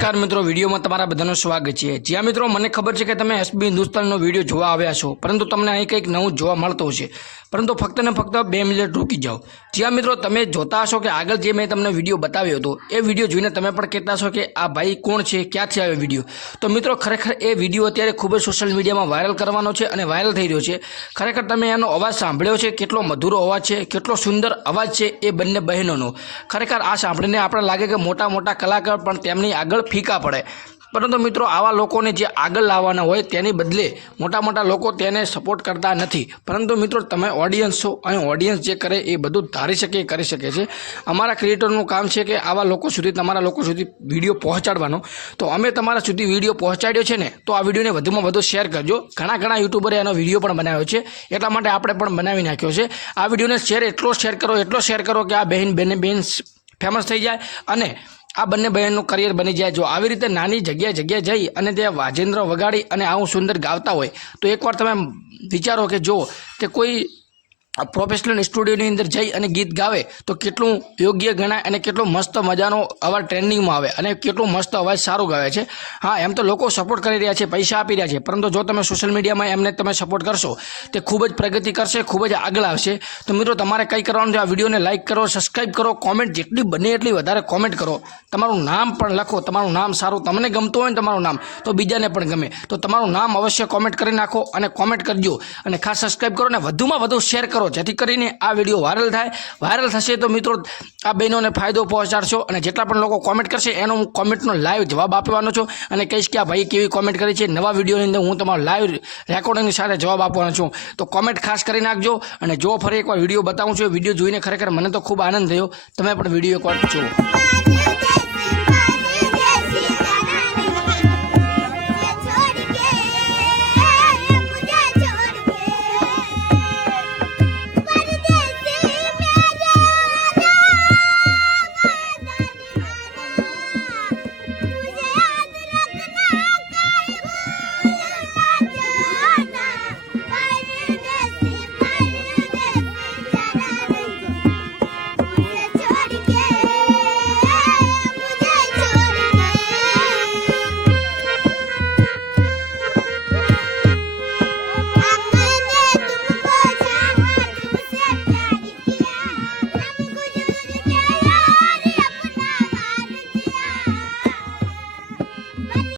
નમસ્કાર મિત્રો, વિડીયોમાં તમારા બધાનું સ્વાગત છે. જ્યાં મિત્રો, મને ખબર છે કે તમે એસબી હિન્દુસ્તાનનો વીડિયો જોવા આવ્યા છો, પરંતુ તમને અહીં કંઈક નવું જોવા મળતું છે પરંતુ ફક્ત ને ફક્ત બે મિનિટ રૂકી જાઓ. જ્યાં મિત્રો તમે જોતા હશો કે આગળ જે મેં તમને વીડિયો બતાવ્યો હતો, એ વીડિયો જોઈને તમે પણ કહેતા હશો કે આ ભાઈ કોણ છે, ક્યાંથી આવ્યો વીડિયો? તો મિત્રો ખરેખર એ વીડિયો અત્યારે ખૂબ જ સોશિયલ મીડિયામાં વાયરલ કરવાનો છે અને વાયરલ થઈ રહ્યો છે. ખરેખર તમે એનો અવાજ સાંભળ્યો છે? કેટલો મધુરો અવાજ છે? કેટલો સુંદર અવાજ છે એ બંને બહેનોનો? ખરેખર આ સાંભળીને આપણે લાગે કે મોટા મોટા કલાકાર પણ તેમની આગળ ફીકા પડે. પરંતુ મિત્રો, આવા લોકોને જે આગળ લાવવાના હોય તેની બદલે મોટા મોટા લોકો તેને સપોર્ટ કરતા નથી. પરંતુ મિત્રો, તમે ઓડિયન્સ છો અને ઓડિયન્સ જે કરે એ બધું ધારી શકે, કરી શકે છે. અમારા ક્રિએટરનું કામ છે કે આવા લોકો સુધી, તમારા લોકો સુધી વીડિયો પહોંચાડવાનો. તો અમે તમારા સુધી વીડિયો પહોંચાડ્યો છે ને, તો આ વિડીયોને વધુમાં વધુ શેર કરજો. ઘણા ઘણા યુટ્યુબરે એનો વીડિયો પણ બનાવ્યો છે. એટલા માટે આપણે પણ બનાવી નાખ્યો છે. આ વિડીયોને શેર એટલો શેર કરો, એટલો શેર કરો કે આ બહેન બહેન બહેન ફેમસ થઈ જાય અને આ બંને બહેનનું કરિયર બની જાય. જો આવી રીતે નાની જગ્યાએ જગ્યાએ જઈ અને તે વાજેન્દ્ર વગાડી અને આવું સુંદર ગાવતા હોય, તો એકવાર તમે વિચારો કે જો કે કોઈ પ્રોફેશનલ સ્ટુડિયોની અંદર જઈ અને ગીત ગાવે, તો કેટલું યોગ્ય ગણાય અને કેટલો મસ્ત મજાનો અવાજ ટ્રેન્ડિંગમાં આવે અને કેટલું મસ્ત અવાજ સારું ગાવે છે. હા, એમ તો લોકો સપોર્ટ કરી રહ્યા છે, પૈસા આપી રહ્યા છે, પરંતુ જો તમે સોશિયલ મીડિયામાં એમને તમે સપોર્ટ કરશો, તે ખૂબ જ પ્રગતિ કરશે, ખૂબ જ આગળ આવશે. તો મિત્રો, તમારે કંઈ કરવાનું છે, આ વિડીયોને લાઇક કરો સબસ્ક્રાઈબ કરો કોમેન્ટ જેટલી બને એટલી વધારે કોમેન્ટ કરો. તમારું નામ પણ લખો, તમારું નામ સારું, તમને ગમતું હોય ને તમારું નામ, તો બીજાને પણ ગમે. તો તમારું નામ અવશ્ય કોમેન્ટ કરી નાખો અને કોમેન્ટ કરજો. અને ખાસ સબસ્ક્રાઈબ કરો અને વધુમાં વધુ શેર કરો. જેથી કરીને આ વીડિયો વાયરલ થાય. વાયરલ થશે તો મિત્રો આ બહેનોને ફાયદો પહોંચાડશો અને જેટલા પણ લોકો કોમેન્ટ કરશે એનો હું કોમેન્ટનો લાઈવ જવાબ આપવાનો છું અને કહીશ કે આ ભાઈ કેવી કોમેન્ટ કરી છે. નવા વિડીયોની અંદર હું તમારો લાઈવ રેકોર્ડિંગની સાથે જવાબ આપવાનો છું. તો કોમેન્ટ ખાસ કરી નાખજો અને જો ફરી એકવાર વીડિયો બતાવું છું વીડિયો જોઈને ખરેખર મને તો ખૂબ આનંદ થયો. તમે પણ વીડિયો એકવાર જુઓ.